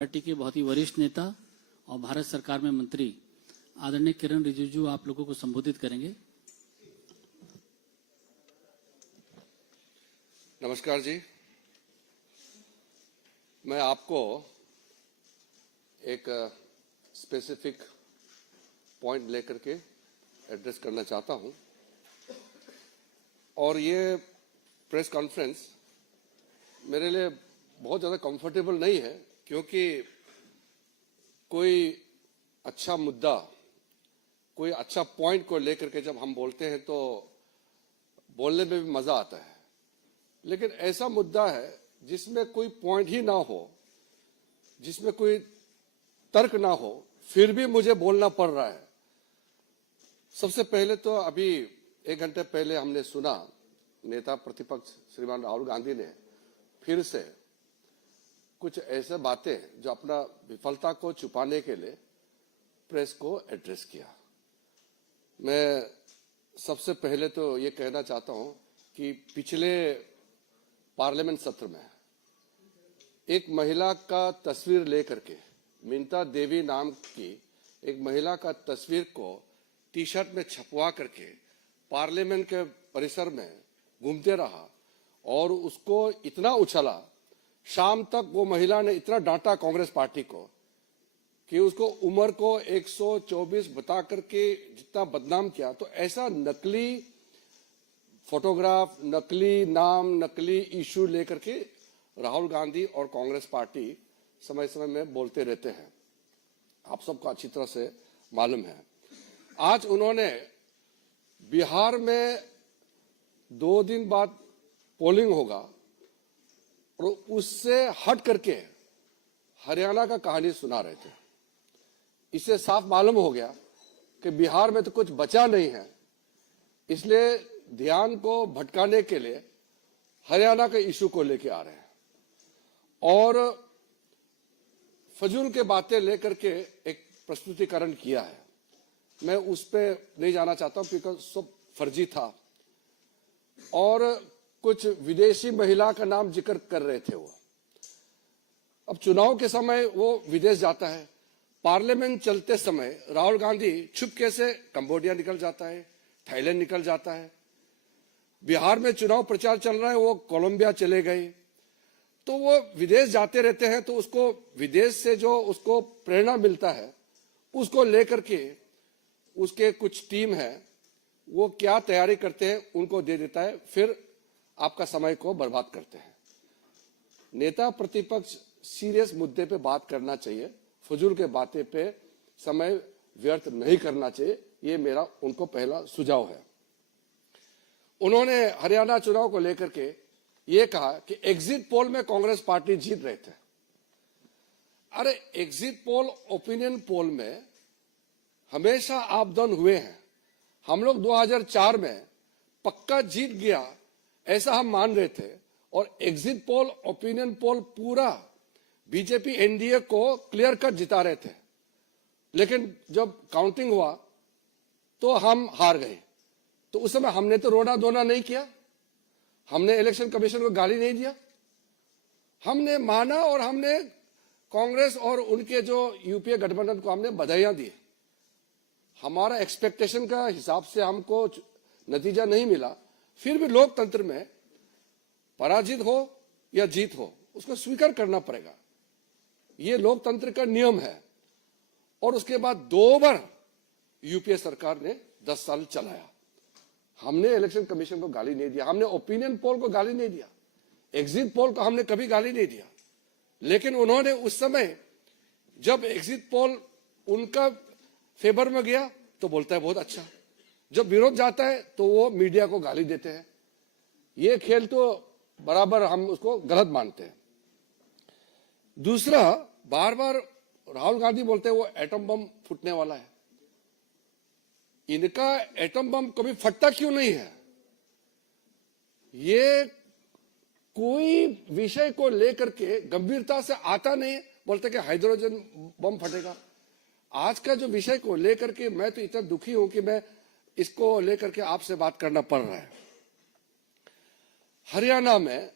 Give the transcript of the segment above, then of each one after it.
Party के बहुत ही वरिष्ठ नेता और भारत सरकार में मंत्री आदरणीय किरण रिजिजू आप लोगों को संबोधित करेंगे। नमस्कार जी, मैं आपको एक स्पेसिफिक पॉइंट लेकर के एड्रेस करना चाहता हूं और ये प्रेस कॉन्फ्रेंस मेरे लिए बहुत ज़्यादा कंफर्टेबल नहीं है, क्योंकि कोई अच्छा मुद्दा, कोई अच्छा पॉइंट को लेकर के जब हम बोलते हैं तो बोलने में भी मजा आता है, लेकिन ऐसा मुद्दा है जिसमें कोई पॉइंट ही ना हो, जिसमें कोई तर्क ना हो, फिर भी मुझे बोलना पड़ रहा है। सबसे पहले तो अभी 1 घंटे पहले हमने सुना नेता प्रतिपक्ष श्रीमान राहुल गांधी ने फिर से कुछ ऐसे बातें जो अपना विफलता को छुपाने के लिए प्रेस को एड्रेस किया। मैं सबसे पहले तो ये कहना चाहता हूं कि पिछले पार्लियामेंट सत्र में एक महिला का तस्वीर लेकर के, मिंता देवी नाम की एक महिला का तस्वीर को टी शर्ट में छपवा करके पार्लियामेंट के परिसर में घूमते रहा और उसको इतना उछला, शाम तक वो महिला ने इतना डांटा कांग्रेस पार्टी को कि उसको उम्र को 124 बता करके जितना बदनाम किया। तो ऐसा नकली फोटोग्राफ, नकली नाम, नकली इशू लेकर के राहुल गांधी और कांग्रेस पार्टी समय समय में बोलते रहते हैं, आप सबको अच्छी तरह से मालूम है। आज उन्होंने बिहार में 2 दिन बाद पोलिंग होगा और उससे हट करके हरियाणा का कहानी सुना रहे थे। इससे साफ मालूम हो गया कि बिहार में तो कुछ बचा नहीं है, इसलिए ध्यान को भटकाने के लिए हरियाणा के इशू को लेके आ रहे हैं और फजूल के बातें लेकर के एक प्रस्तुतिकरण किया है। मैं उस पर नहीं जाना चाहता हूं, बिकॉज सब फर्जी था और कुछ विदेशी महिला का नाम जिक्र कर रहे थे वो। अब चुनाव के समय वो विदेश जाता है, पार्लियामेंट चलते समय राहुल गांधी छुपके से कंबोडिया निकल जाता है, थाईलैंड निकल जाता है। बिहार में चुनाव प्रचार चल रहा है, वो कोलंबिया चले गए। तो वो विदेश जाते रहते हैं, तो उसको विदेश से जो उसको प्रेरणा मिलता है उसको लेकर के उसके कुछ टीम है, वो क्या तैयारी करते हैं उनको दे देता है, फिर आपका समय को बर्बाद करते हैं। नेता प्रतिपक्ष सीरियस मुद्दे पे बात करना चाहिए, फजूल के बातें पे समय व्यर्थ नहीं करना चाहिए, ये मेरा उनको पहला सुझाव है। उन्होंने हरियाणा चुनाव को लेकर के ये कहा कि एग्जिट पोल में कांग्रेस पार्टी जीत रहे थे। अरे एग्जिट पोल, ओपिनियन पोल में हमेशा आप डाउन हुए हैं। हम लोग 2004 में पक्का जीत गया ऐसा हम मान रहे थे और एग्जिट पोल, ओपिनियन पोल पूरा बीजेपी एनडीए को क्लियर कट जिता रहे थे, लेकिन जब काउंटिंग हुआ तो हम हार गए। तो उस समय हमने तो रोना धोना नहीं किया, हमने इलेक्शन कमीशन को गाली नहीं दिया, हमने माना और हमने कांग्रेस और उनके जो यूपीए गठबंधन को हमने बधाइयां दी। हमारा एक्सपेक्टेशन का हिसाब से हमको नतीजा नहीं मिला, फिर भी लोकतंत्र में पराजित हो या जीत हो उसको स्वीकार करना पड़ेगा, ये लोकतंत्र का नियम है। और उसके बाद 2 बार यूपीए सरकार ने 10 साल चलाया। हमने इलेक्शन कमीशन को गाली नहीं दिया, हमने ओपिनियन पोल को गाली नहीं दिया, एग्जिट पोल को हमने कभी गाली नहीं दिया, लेकिन उन्होंने उस समय जब एग्जिट पोल उनका फेवर में गया तो बोलता है बहुत अच्छा, जब विरोध जाता है तो वो मीडिया को गाली देते हैं। ये खेल तो बराबर हम उसको गलत मानते हैं। दूसरा, बार बार राहुल गांधी बोलते हैं वो एटम बम फूटने वाला है। इनका एटम बम कभी फटता क्यों नहीं है? ये कोई विषय को लेकर के गंभीरता से आता नहीं, बोलते कि हाइड्रोजन बम फटेगा। आज का जो विषय को लेकर के मैं तो इतना दुखी हूं कि मैं इसको लेकर के आपसे बात करना पड़ रहा है। हरियाणा में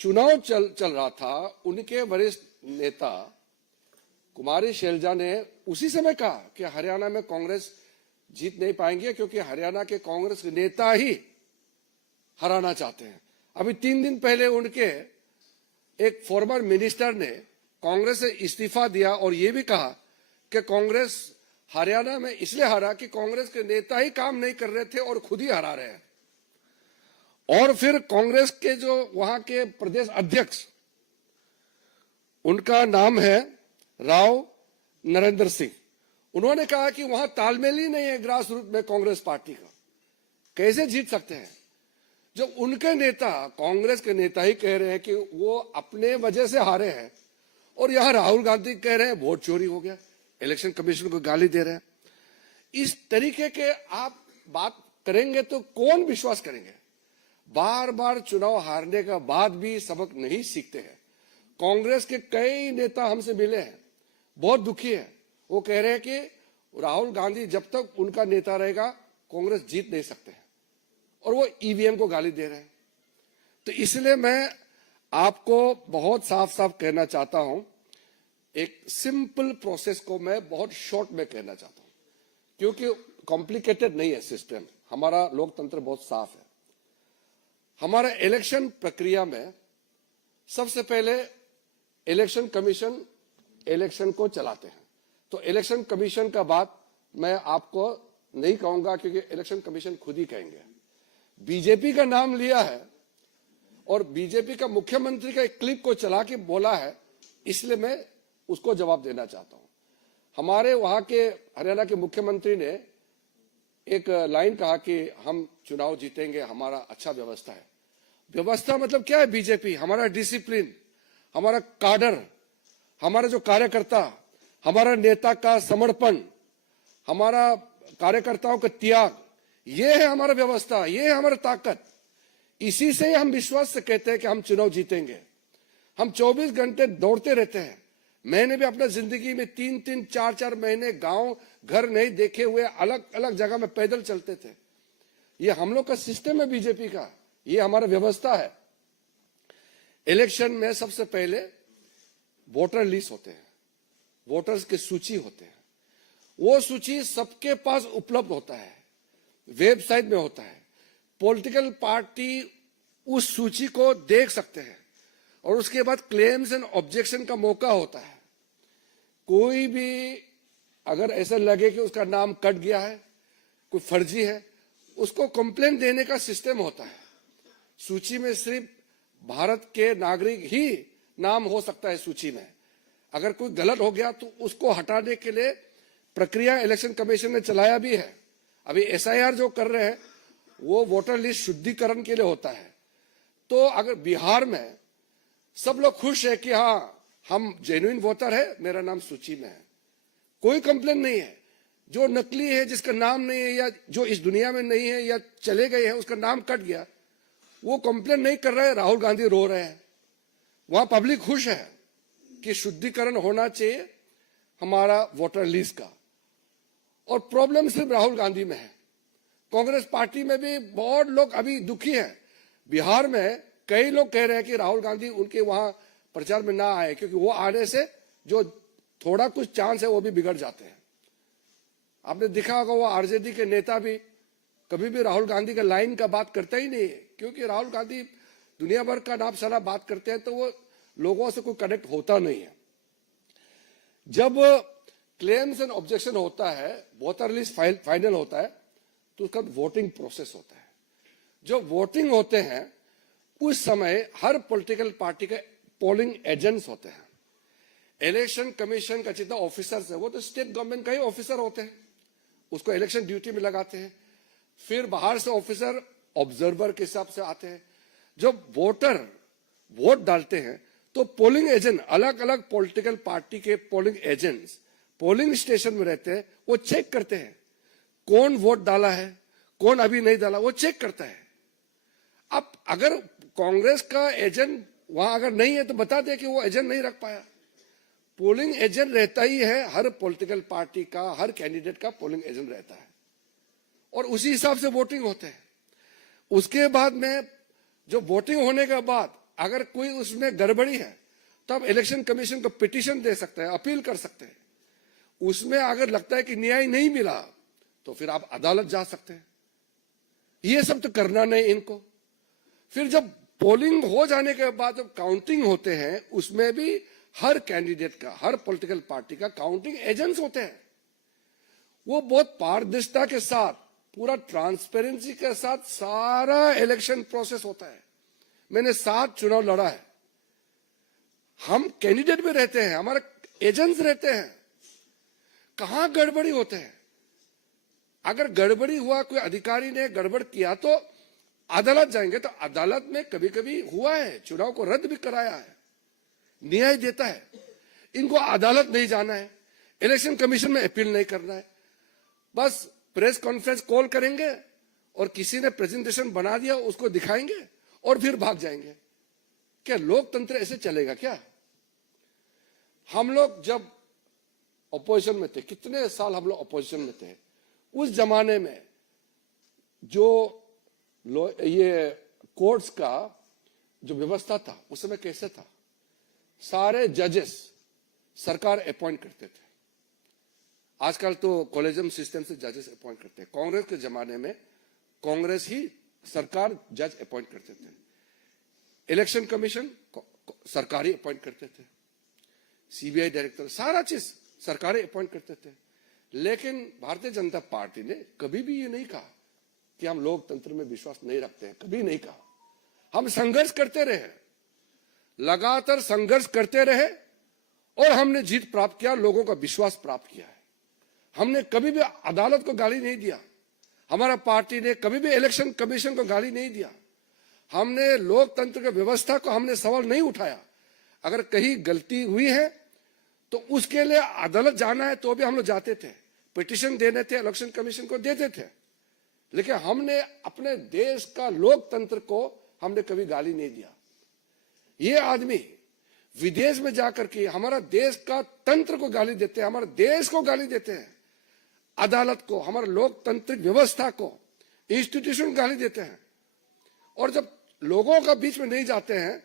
चुनाव चल रहा था, उनके वरिष्ठ नेता कुमारी शैलजा ने उसी समय कहा कि हरियाणा में कांग्रेस जीत नहीं पाएंगे क्योंकि हरियाणा के कांग्रेस के नेता ही हराना चाहते हैं। अभी 3 दिन पहले उनके एक फॉर्मर मिनिस्टर ने कांग्रेस से इस्तीफा दिया और यह भी कहा कि कांग्रेस हरियाणा में इसलिए हारा कि कांग्रेस के नेता ही काम नहीं कर रहे थे और खुद ही हरा रहे हैं। और फिर कांग्रेस के जो वहां के प्रदेश अध्यक्ष, उनका नाम है राव नरेंद्र सिंह, उन्होंने कहा कि वहां तालमेल ही नहीं है ग्रास रूट में कांग्रेस पार्टी का, कैसे जीत सकते हैं। जब उनके नेता, कांग्रेस के नेता ही कह रहे हैं कि वो अपने वजह से हारे हैं और यहां राहुल गांधी कह रहे हैं वोट चोरी हो गया, इलेक्शन कमीशन को गाली दे रहे हैं। इस तरीके के आप बात करेंगे तो कौन विश्वास करेंगे। बार बार चुनाव हारने के बाद भी सबक नहीं सीखते हैं। कांग्रेस के कई नेता हमसे मिले हैं, बहुत दुखी है। वो कह रहे हैं कि राहुल गांधी जब तक उनका नेता रहेगा कांग्रेस जीत नहीं सकते हैं और वो ईवीएम को गाली दे रहे हैं। तो इसलिए मैं आपको बहुत साफ साफ कहना चाहता हूं, एक सिंपल प्रोसेस को मैं बहुत शॉर्ट में कहना चाहता हूं क्योंकि कॉम्प्लिकेटेड नहीं है सिस्टम। हमारा लोकतंत्र बहुत साफ है। हमारा इलेक्शन प्रक्रिया में सबसे पहले इलेक्शन कमीशन इलेक्शन को चलाते हैं। तो इलेक्शन कमीशन का बात मैं आपको नहीं कहूंगा क्योंकि इलेक्शन कमीशन खुद ही कहेंगे। बीजेपी का नाम लिया है और बीजेपी का मुख्यमंत्री का एक क्लिप को चला के बोला है, इसलिए मैं उसको जवाब देना चाहता हूं। हमारे वहां के हरियाणा के मुख्यमंत्री ने एक लाइन कहा कि हम चुनाव जीतेंगे, हमारा अच्छा व्यवस्था है। व्यवस्था मतलब क्या है बीजेपी? हमारा डिसिप्लिन, हमारा काडर, हमारा जो कार्यकर्ता, हमारा नेता का समर्पण, हमारा कार्यकर्ताओं का त्याग, ये है हमारा व्यवस्था, ये है हमारा ताकत। इसी से हम विश्वास से कहते हैं कि हम चुनाव जीतेंगे। हम 24 घंटे दौड़ते रहते हैं। मैंने भी अपना जिंदगी में 3-3, 4-4 महीने गांव घर नहीं देखे हुए अलग अलग जगह में पैदल चलते थे। ये हम लोग का सिस्टम है बीजेपी का, ये हमारा व्यवस्था है। इलेक्शन में सबसे पहले वोटर लिस्ट होते हैं, वोटर्स की सूची होते हैं। वो सूची सबके पास उपलब्ध होता है, वेबसाइट में होता है। पॉलिटिकल पार्टी उस सूची को देख सकते हैं और उसके बाद क्लेम्स एंड ऑब्जेक्शन का मौका होता है। कोई भी अगर ऐसा लगे कि उसका नाम कट गया है, कोई फर्जी है, उसको कंप्लेंट देने का सिस्टम होता है। सूची में सिर्फ भारत के नागरिक ही नाम हो सकता है सूची में। अगर कोई गलत हो गया तो उसको हटाने के लिए प्रक्रिया इलेक्शन कमीशन ने चलाया भी है। अभी एसआईआर जो कर रहे हैं वो वोटर लिस्ट शुद्धिकरण के लिए होता है। तो अगर बिहार में सब लोग खुश है कि हाँ हम जेन्युइन वोटर है, मेरा नाम सूची में है, कोई कंप्लेन नहीं है। जो नकली है, जिसका नाम नहीं है या जो इस दुनिया में नहीं है या चले गए हैं, उसका नाम कट गया, वो कंप्लेन नहीं कर रहे हैं। राहुल गांधी रो रहे हैं। वहां पब्लिक खुश है कि शुद्धिकरण होना चाहिए हमारा वोटर लिस्ट का। और प्रॉब्लम सिर्फ राहुल गांधी में है। कांग्रेस पार्टी में भी बहुत लोग अभी दुखी हैं। बिहार में कई लोग कह रहे हैं कि राहुल गांधी उनके वहां प्रचार में ना आए क्योंकि वो आने से जो थोड़ा कुछ चांस है वो भी बिगड़ जाते हैं। आपने देखा होगा वो आरजेडी के नेता भी कभी भी राहुल गांधी का लाइन का बात करता ही नहीं है क्योंकि राहुल गांधी दुनिया भर का नाम सारा बात करते हैं तो वो लोगों से कोई कनेक्ट होता नहीं है। जब क्लेम्स एंड ऑब्जेक्शन होता है, वोटर लिस्ट फाइनल होता है, तो उसका वोटिंग प्रोसेस होता है। जो वोटिंग होते हैं उस समय हर पॉलिटिकल पार्टी के पोलिंग एजेंट्स होते हैं। इलेक्शन कमीशन का जितना ऑफिसर्स है वो तो स्टेट गवर्नमेंट का ही ऑफिसर होते हैं, उसको इलेक्शन ड्यूटी में लगाते हैं। फिर बाहर से ऑफिसर ऑब्जर्वर के हिसाब से आते हैं। जब वोटर वोट डालते हैं तो पोलिंग एजेंट, अलग अलग पॉलिटिकल पार्टी के पोलिंग एजेंट्स पोलिंग स्टेशन में रहते हैं। वो चेक करते हैं कौन वोट डाला है, कौन अभी नहीं डाला, वो चेक करता है। अब अगर कांग्रेस का एजेंट वहां अगर नहीं है तो बता दे कि वो एजेंट नहीं रख पाया। पोलिंग एजेंट रहता ही है, हर पॉलिटिकल पार्टी का, हर कैंडिडेट का पोलिंग एजेंट रहता है और उसी हिसाब से वोटिंग होते हैं। उसके बाद में जो वोटिंग होने के बाद अगर कोई उसमें गड़बड़ी है तब इलेक्शन कमीशन को पिटीशन दे सकते हैं, अपील कर सकते हैं। उसमें अगर लगता है कि न्याय नहीं मिला तो फिर आप अदालत जा सकते हैं। ये सब तो करना नहीं इनको। फिर जब पोलिंग हो जाने के बाद जब काउंटिंग होते हैं, उसमें भी हर कैंडिडेट का, हर पॉलिटिकल पार्टी का काउंटिंग एजेंट्स होते हैं। वो बहुत पारदर्शिता के साथ, पूरा ट्रांसपेरेंसी के साथ सारा इलेक्शन प्रोसेस होता है। मैंने 7 चुनाव लड़ा है। हम कैंडिडेट भी रहते हैं, हमारे एजेंट्स रहते हैं। कहां गड़बड़ी होते हैं? अगर गड़बड़ी हुआ, कोई अधिकारी ने गड़बड़ किया तो अदालत जाएंगे। तो अदालत में कभी कभी हुआ है, चुनाव को रद्द भी कराया है, न्याय देता है। इनको अदालत नहीं जाना है, इलेक्शन कमीशन में अपील नहीं करना है। बस प्रेस कॉन्फ्रेंस कॉल करेंगे और किसी ने प्रेजेंटेशन बना दिया उसको दिखाएंगे और फिर भाग जाएंगे। क्या लोकतंत्र ऐसे चलेगा क्या? हम लोग जब अपोजिशन में थे, कितने साल हम लोग अपोजिशन में थे, उस जमाने में जो ये कोर्ट्स का जो व्यवस्था था उस समय कैसे था? सारे जजेस सरकार अपॉइंट करते थे। आजकल तो कॉलेजियम सिस्टम से जजेस अपॉइंट करते हैं। कांग्रेस के जमाने में कांग्रेस ही सरकार जज अपॉइंट करते थे। इलेक्शन कमीशन सरकारी अपॉइंट करते थे, सीबीआई डायरेक्टर, सारा चीज सरकारी अपॉइंट करते थे। लेकिन भारतीय जनता पार्टी ने कभी भी ये नहीं कहा कि हम लोकतंत्र में विश्वास नहीं रखते हैं, कभी नहीं कहा। हम संघर्ष करते रहे, लगातार संघर्ष करते रहे और हमने जीत प्राप्त किया, लोगों का विश्वास प्राप्त किया है। हमने कभी भी अदालत को गाली नहीं दिया, हमारा पार्टी ने कभी भी इलेक्शन कमीशन को गाली नहीं दिया। हमने लोकतंत्र की व्यवस्था को हमने सवाल नहीं उठाया। अगर कहीं गलती हुई है तो उसके लिए अदालत जाना है तो भी हम लोग जाते थे, पिटीशन देने थे, इलेक्शन कमीशन को देते थे। लेकिन हमने अपने देश का लोकतंत्र को हमने कभी गाली नहीं दिया। ये आदमी विदेश में जाकर के हमारा देश का तंत्र को गाली देते हैं, हमारे देश को गाली देते हैं, अदालत को, हमारे लोकतांत्रिक व्यवस्था को, इंस्टीट्यूशन गाली देते हैं। और जब लोगों का बीच में नहीं जाते हैं,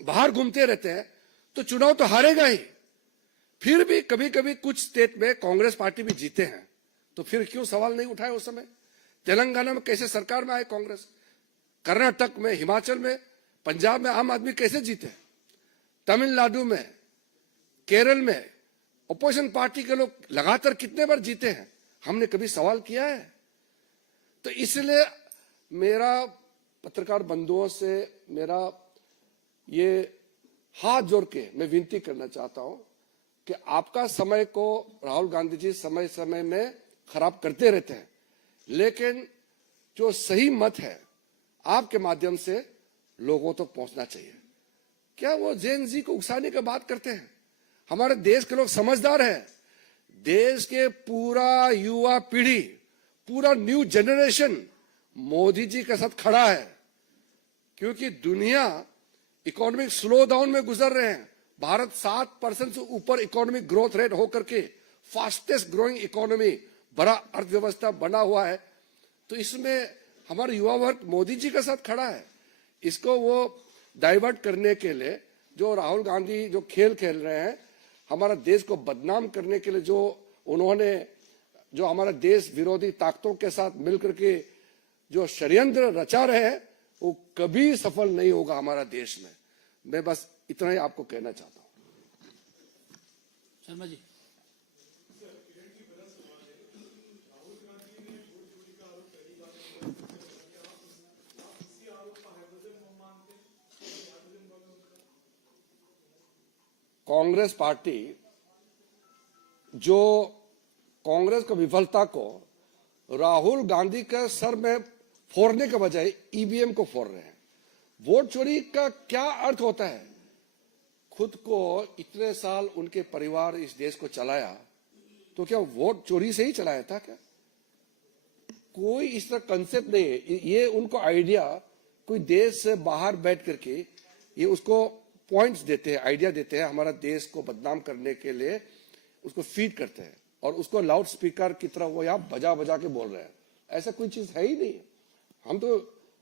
बाहर घूमते रहते हैं, तो चुनाव तो हारेगा ही। फिर भी कभी कभी कुछ स्टेट में कांग्रेस पार्टी भी जीते हैं, तो फिर क्यों सवाल नहीं उठाए उस समय? तेलंगाना में कैसे सरकार में आए कांग्रेस, कर्नाटक में, हिमाचल में, पंजाब में आम आदमी कैसे जीते, तमिलनाडु में, केरल में अपोजिशन पार्टी के लोग लगातार कितने बार जीते हैं? हमने कभी सवाल किया है? तो इसलिए मेरा पत्रकार बंधुओं से मेरा ये हाथ जोड़ के मैं विनती करना चाहता हूं कि आपका समय को राहुल गांधी जी समय समय में खराब करते रहते हैं, लेकिन जो सही मत है आपके माध्यम से लोगों तक पहुंचना चाहिए। क्या वो जेन जी को उकसाने की बात करते हैं? हमारे देश के लोग समझदार हैं। देश के पूरा युवा पीढ़ी, पूरा न्यू जनरेशन मोदी जी के साथ खड़ा है, क्योंकि दुनिया इकोनॉमिक स्लो डाउन में गुजर रहे हैं। भारत 7% से ऊपर इकोनॉमिक ग्रोथ रेट होकर के फास्टेस्ट ग्रोइंग इकोनॉमी, बड़ा अर्थव्यवस्था बना हुआ है। तो इसमें हमारा युवा वर्ग मोदी जी के साथ खड़ा है। इसको वो डाइवर्ट करने के लिए जो राहुल गांधी जो खेल खेल रहे हैं, हमारा देश को बदनाम करने के लिए जो उन्होंने जो हमारा देश विरोधी ताकतों के साथ मिलकर के जो षड्यंत्र रचा रहे हैं, वो कभी सफल नहीं होगा हमारा देश में। मैं बस इतना ही आपको कहना चाहता हूं। शर्मा जी, कांग्रेस पार्टी जो कांग्रेस की विफलता को राहुल गांधी के सर में फोड़ने के बजाय ईवीएम को फोड़ रहे हैं। वोट चोरी का क्या अर्थ होता है? खुद को इतने साल उनके परिवार इस देश को चलाया, तो क्या वोट चोरी से ही चलाया था क्या? कोई इस तरह कंसेप्ट नहीं है। ये उनको आइडिया कोई देश से बाहर बैठ करके ये उसको पॉइंट्स देते हैं, आइडिया देते हैं, हमारा देश को बदनाम करने के लिए उसको फीड करते हैं और उसको लाउड स्पीकर की तरह वो यहाँ बजा बजा के बोल रहे हैं। ऐसा कोई चीज है ही नहीं। हम तो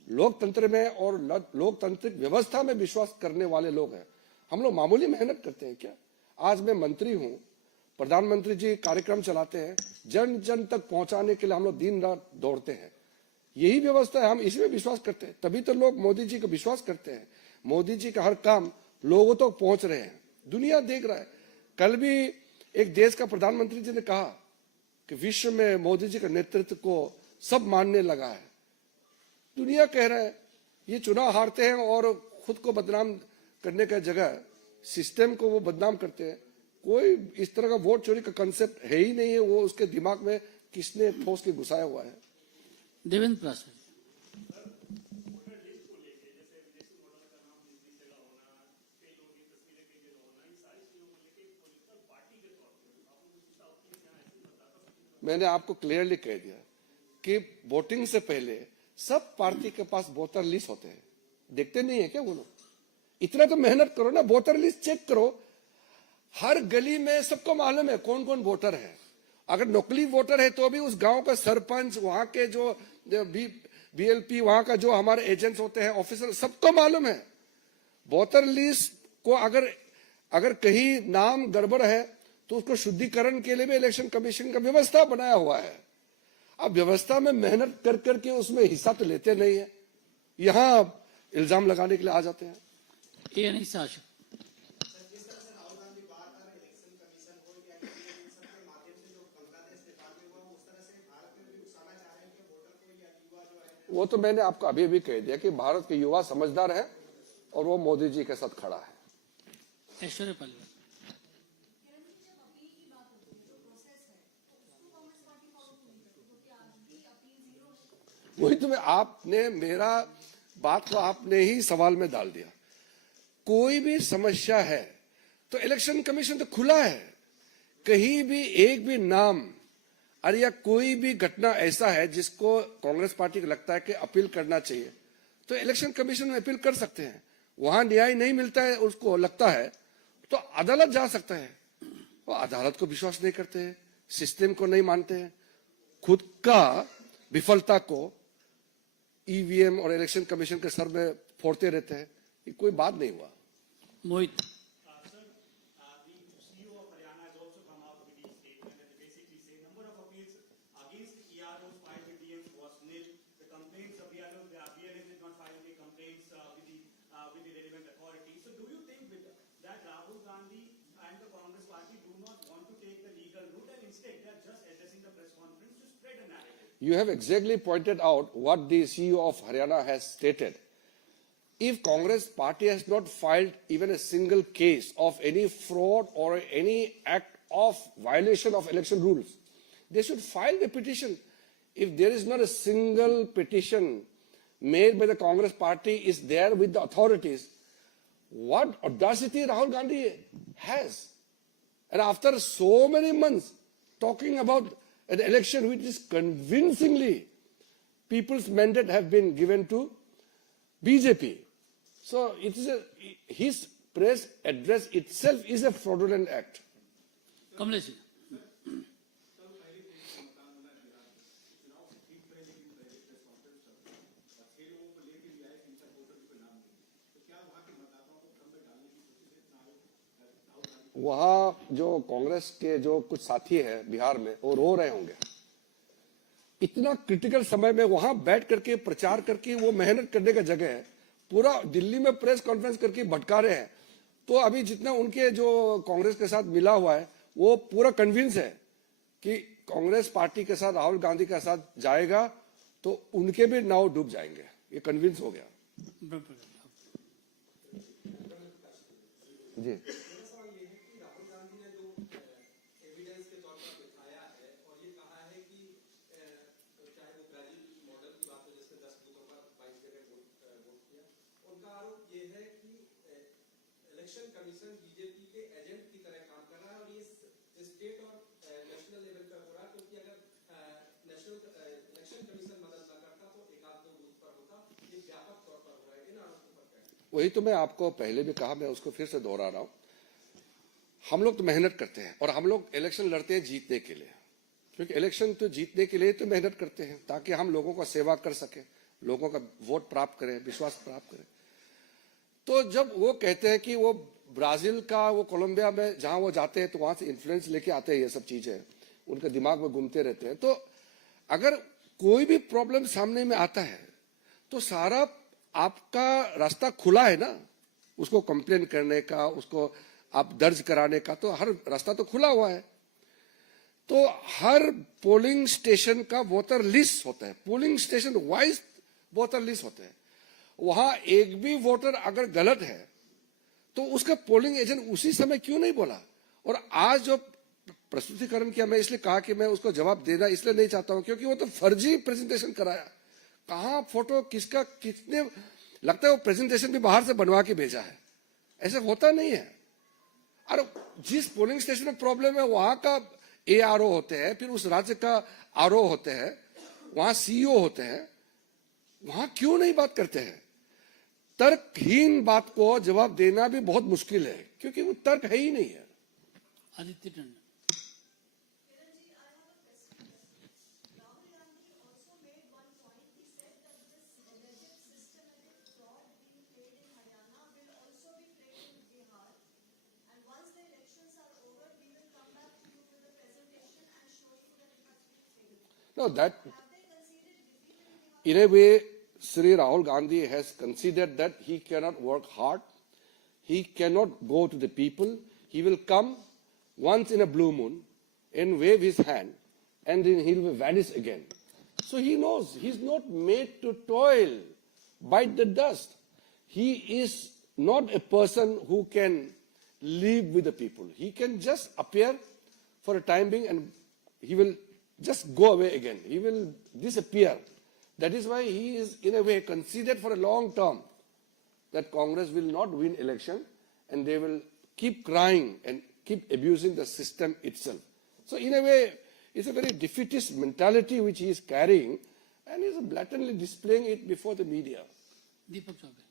लोकतंत्र में और लोकतांत्रिक व्यवस्था में विश्वास करने वाले लोग हैं। हम लोग मामूली मेहनत करते हैं क्या? आज मैं मंत्री हूं, प्रधानमंत्री जी कार्यक्रम चलाते हैं, जन जन तक पहुंचाने के लिए हम लोग दिन रात दौड़ते हैं। यही व्यवस्था है, हम इसी में विश्वास करते हैं, तभी तो लोग मोदी जी को विश्वास करते हैं। मोदी जी का हर काम लोगों तक पहुंच रहे हैं, दुनिया देख रहा है। कल भी एक देश का प्रधानमंत्री जी ने कहा कि विश्व में मोदी जी के नेतृत्व को सब मानने लगा है। दुनिया कह रहा है, ये चुनाव हारते हैं और खुद को बदनाम करने का जगह सिस्टम को वो बदनाम करते हैं। कोई इस तरह का वोट चोरी का कंसेप्ट है ही नहीं है, वो उसके दिमाग में किसने ठोस के घुसाया हुआ है। देवेंद्र प्रासद। मैंने आपको क्लियरली कह दिया कि वोटिंग से पहले सब पार्टी के पास वोटर लिस्ट होते हैं, देखते नहीं है क्या वो लोग? इतना तो मेहनत करो ना, वोटर लिस्ट चेक करो। हर गली में सबको मालूम है कौन कौन वोटर है। अगर नकली वोटर है तो भी उस गांव का सरपंच, वहां के जो बीएलपी, वहां का जो हमारे एजेंट्स होते हैं, ऑफिसर, सबको मालूम है। वोटर लिस्ट को अगर कहीं नाम गड़बड़ है तो उसको शुद्धिकरण के लिए भी इलेक्शन कमीशन का व्यवस्था बनाया हुआ है। अब व्यवस्था में मेहनत कर करके उसमें हिस्सा तो लेते नहीं है, यहां इल्जाम लगाने के लिए आ जाते हैं। ये नहीं शासक। वो तो मैंने आपको अभी भी कह दिया कि भारत के युवा समझदार है और वो मोदी जी के साथ खड़ा है। ऐश्वर्या पालीवाल। वही तो आपने मेरा बात को आपने ही सवाल में डाल दिया। कोई भी समस्या है तो इलेक्शन कमीशन तो खुला है। कहीं भी एक भी नाम अरे या कोई भी घटना ऐसा है जिसको कांग्रेस पार्टी को लगता है कि अपील करना चाहिए तो इलेक्शन कमीशन में अपील कर सकते हैं। वहां न्याय नहीं मिलता है, उसको लगता है तो अदालत जा सकता है। वो अदालत को विश्वास नहीं करते हैं, सिस्टम को नहीं मानते हैं, खुद का विफलता को ईवीएम और इलेक्शन कमीशन के सर में फोड़ते रहते हैं। ये कोई बात नहीं हुआ। मोहित। You have exactly pointed out what the CEO of Haryana has stated. If Congress party has not filed even a single case of any fraud or any act of violation of election rules, they should file a petition. If there is not a single petition made by the Congress party is there with the authorities, what audacity Rahul Gandhi has. And after so many months talking about an election which is convincingly people's mandate have been given to BJP. So it is his press address itself is a fraudulent act. Kamlesh ji. वहां जो कांग्रेस के जो कुछ साथी हैं बिहार में वो रो रहे होंगे। इतना क्रिटिकल समय में वहां बैठ करके प्रचार करके वो मेहनत करने का जगह है, पूरा दिल्ली में प्रेस कॉन्फ्रेंस करके भटका रहे हैं। तो अभी जितना उनके जो कांग्रेस के साथ मिला हुआ है वो पूरा कन्विंस है कि कांग्रेस पार्टी के साथ राहुल गांधी के साथ जाएगा तो उनके भी नाव डूब जाएंगे, ये कन्विंस हो गया। जी कमीशन बीजेपी के एजेंट की तरह काम कर रहा है और ये स्टेट और नेशनल लेवल पर हो रहा है, क्योंकि अगर नेशनल इलेक्शन कमीशन मदद न करता तो एक आध दो बूथ पर होता। ये व्यापक तौर पर हो रहा है, इन आरोपों पर क्या? वही तो मैं आपको पहले भी कहा, मैं उसको फिर से दोहरा रहा हूं। हम लोग तो मेहनत करते हैं और हम लोग इलेक्शन लड़ते हैं जीतने के लिए, क्योंकि इलेक्शन तो जीतने के लिए तो मेहनत करते हैं ताकि हम लोगों का सेवा कर सके, लोगों का वोट प्राप्त करें, विश्वास प्राप्त करें। तो जब वो कहते हैं कि वो ब्राजील का वो कोलंबिया में जहां वो जाते हैं तो वहां से इन्फ्लुएंस लेके आते हैं, ये सब चीजें उनके दिमाग में घूमते रहते हैं। तो अगर कोई भी प्रॉब्लम सामने में आता है तो सारा आपका रास्ता खुला है ना, उसको कंप्लेन करने का, उसको आप दर्ज कराने का, तो हर रास्ता तो खुला हुआ है। तो हर पोलिंग स्टेशन का वोटर लिस्ट होता है, polling station wise voter list होते हैं। वहां एक भी वोटर अगर गलत है तो उसका पोलिंग एजेंट उसी समय क्यों नहीं बोला? और आज जो प्रस्तुतिकरण किया, मैं इसलिए कहा कि मैं उसको जवाब देना इसलिए नहीं चाहता हूं क्योंकि वो तो फर्जी प्रेजेंटेशन कराया। कहां फोटो किसका कितने, लगता है वो प्रेजेंटेशन भी बाहर से बनवा के भेजा है, ऐसा होता नहीं है। और जिस पोलिंग स्टेशन में प्रॉब्लम है वहां का ARO होते हैं, फिर उस राज्य का RO होते हैं, वहां CEO होते हैं, वहां क्यों नहीं बात करते हैं? तर्कहीन बात को जवाब देना भी बहुत मुश्किल है क्योंकि वो तर्क है ही नहीं है। Aditya Tandon. No, that in a way, Sri Rahul Gandhi has considered that he cannot work hard, he cannot go to the people, he will come once in a blue moon and wave his hand and then he will vanish again. So he knows he's not made to toil, bite the dust. He is not a person who can live with the people. He can just appear for a time being and he will just go away again. He will disappear. That is why he is in a way considered for a long term that Congress will not win election and they will keep crying and keep abusing the system itself. So in a way, it's a very defeatist mentality which he is carrying and he is blatantly displaying it before the media. Deepak Choubey.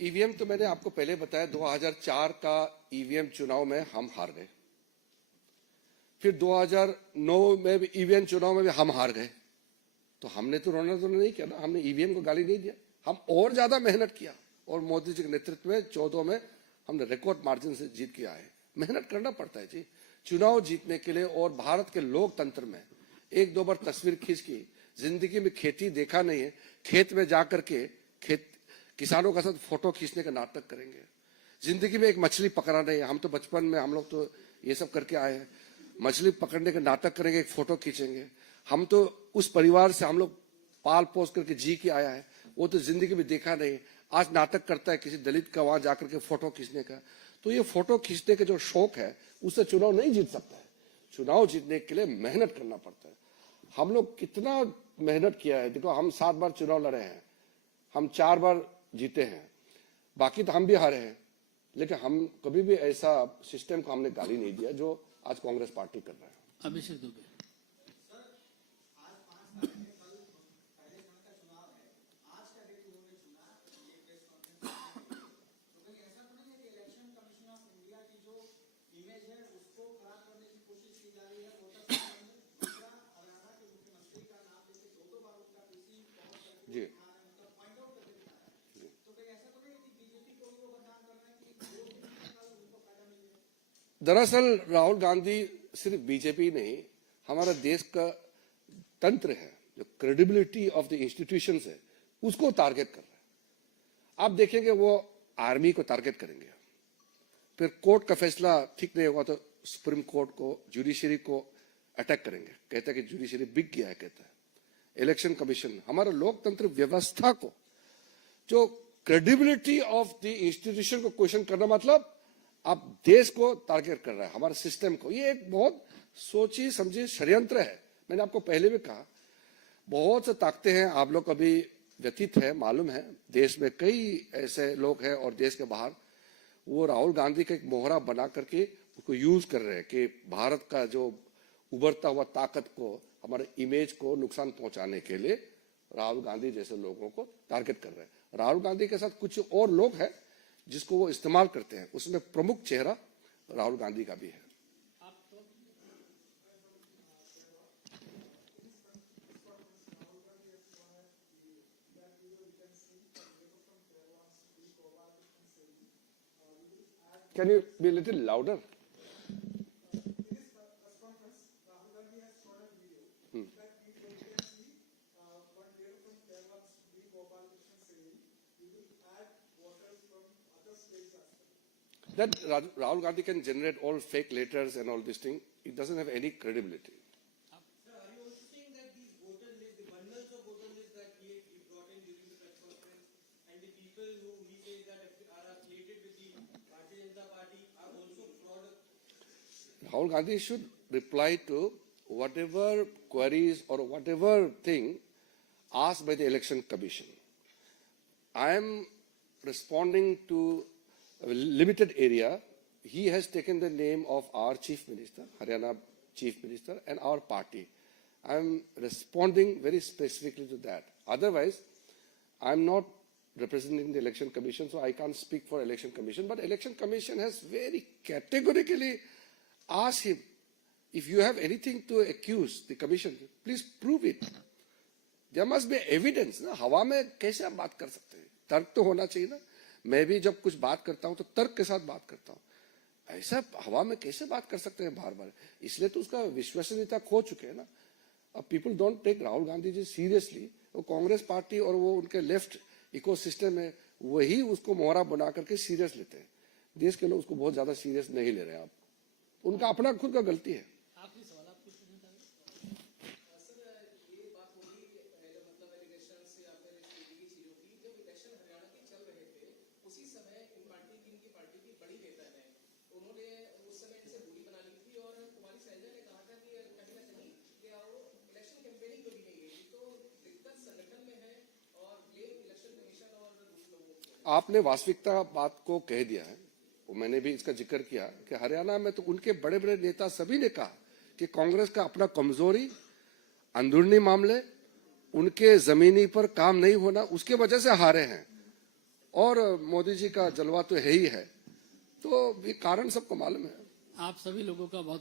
EVM तो मैंने आपको पहले बताया, 2004 का EVM चुनाव में हम हार गए, फिर 2009 में भी ईवीएम चुनाव में भी हम हार गए। तो हमने तो रोना धोना नहीं किया ना, हमने ईवीएम को गाली नहीं दिया, हम और ज्यादा मेहनत किया और मोदी जी के नेतृत्व में 14 में हमने रिकॉर्ड मार्जिन से जीत के आए। मेहनत करना पड़ता है जी चुनाव जीतने के लिए। और भारत के लोकतंत्र में एक दो बार तस्वीर खींच की, जिंदगी में खेती देखा नहीं है, खेत में जाकर के किसानों का साथ फोटो खींचने का नाटक करेंगे। जिंदगी में एक मछली पकड़ा नहीं है, हम तो बचपन में हम लोग तो ये सब करके आए हैं, मछली पकड़ने का नाटक करेंगे, एक फोटो खींचेंगे। हम तो उस परिवार से हम लोग पाल पोस करके जी के आया है, वो तो जिंदगी में देखा नहीं, आज नाटक करता है किसी दलित का वहां जाकर के फोटो खींचने का। तो ये फोटो खींचने का जो शौक है उससे चुनाव नहीं जीत सकता है। चुनाव जीतने के लिए मेहनत करना पड़ता है। हम लोग कितना मेहनत किया है, देखो हम 7 बार चुनाव लड़े हैं, हम 4 बार जीते हैं, बाकी तो हम भी हारे हैं, लेकिन हम कभी भी ऐसा सिस्टम को हमने गाली नहीं दिया जो आज कांग्रेस पार्टी कर रहा है। अभिषेक दुबे। जी दरअसल राहुल गांधी सिर्फ बीजेपी नहीं, हमारा देश का तंत्र है, जो क्रेडिबिलिटी ऑफ द इंस्टीट्यूशंस है, उसको टारगेट कर रहा है। आप देखेंगे वो आर्मी को टारगेट करेंगे, फिर कोर्ट का फैसला ठीक नहीं होगा तो सुप्रीम कोर्ट को, जुडिशरी को अटैक करेंगे, कहते हैं कि जुडिशरी बिक गया है, कहता है इलेक्शन कमीशन। हमारा लोकतंत्र व्यवस्था को, जो क्रेडिबिलिटी ऑफ द इंस्टीट्यूशन को क्वेश्चन करना, मतलब आप देश को टारगेट कर रहा है, हमारे सिस्टम को। ये एक बहुत सोची समझी षड्यंत्र है। मैंने आपको पहले भी कहा, बहुत से ताकतें हैं, आप लोग अभी व्यतीत है, मालूम है, देश में कई ऐसे लोग हैं और देश के बाहर, वो राहुल गांधी का एक मोहरा बना करके उसको यूज कर रहे हैं कि भारत का जो उभरता हुआ ताकत को, हमारे इमेज को नुकसान पहुंचाने के लिए राहुल गांधी जैसे लोगों को टारगेट कर रहे हैं। राहुल गांधी के साथ कुछ और लोग हैं जिसको वो इस्तेमाल करते हैं, उसमें प्रमुख चेहरा राहुल गांधी का भी है। Can you be a little louder? That Rahul Gandhi can generate all fake letters and all this thing. It doesn't have any credibility. Sir, are you also saying that these voter lists, the bundles of voter lists that he brought in during the press conference, and the people who he says that are affiliated with the Bharatiya Janata Party are also fraud? Rahul Gandhi should reply to whatever queries or whatever thing asked by the Election Commission. I am responding to a limited area. He has taken the name of our Chief Minister, Haryana Chief Minister, and our party. I am responding very specifically to that. Otherwise, I am not representing the Election Commission, so I can't speak for Election Commission. But Election Commission has very categorically asked him, if you have anything to accuse the Commission, please prove it. There must be evidence. ना हवा में कैसे आप बात कर सकते हैं? तर्क तो होना चाहिए ना. मैं भी जब कुछ बात करता हूं तो तर्क के साथ बात करता हूं. ऐसा हवा में कैसे बात कर सकते हैं बार बार? इसलिए तो उसका विश्वसनीयता खो चुके हैं ना. अब people don't take Rahul Gandhi ji seriously. वो कांग्रेस पार्टी और वो उनके लेफ्ट इकोसिस्टम है, वही उसको मोहरा बना करके सीरियस लेते हैं. देश के लोग उसको बहुत ज्यादा सीरियस नहीं ले रहे हैं. आप उनका अपना खुद का गलती है. आखिरी सवाल आप पूछ रहे हैं. सर, ये बात होगी मतलब इलेक्शन से या फिर की चीजों की, जब इलेक्शन हरियाणा के चल रहे थे उसी समय इन पार्टी की बड़ी नेता है, उन्होंने उस समय इनसे दूरी बना ली थी और कुमारी सैलजा ने कहा था कि कहीं ना कहीं कि वो इलेक्शन कैंपेनिंग को भी नहीं गई. तो दिक्कत संगठन में है और ब्लेम इलेक्शन कमीशन और दूसरे लोगों को. आपने वास्तविकता बात को कह दिया है. मैंने भी इसका जिक्र किया कि हरियाणा में तो उनके बड़े बड़े नेता सभी ने कहा कि कांग्रेस का अपना कमजोरी, अंदरूनी मामले, उनके जमीनी पर काम नहीं होना, उसके वजह से हारे हैं. और मोदी जी का जलवा तो है ही है. तो ये कारण सबको मालूम है. आप सभी लोगों का बहुत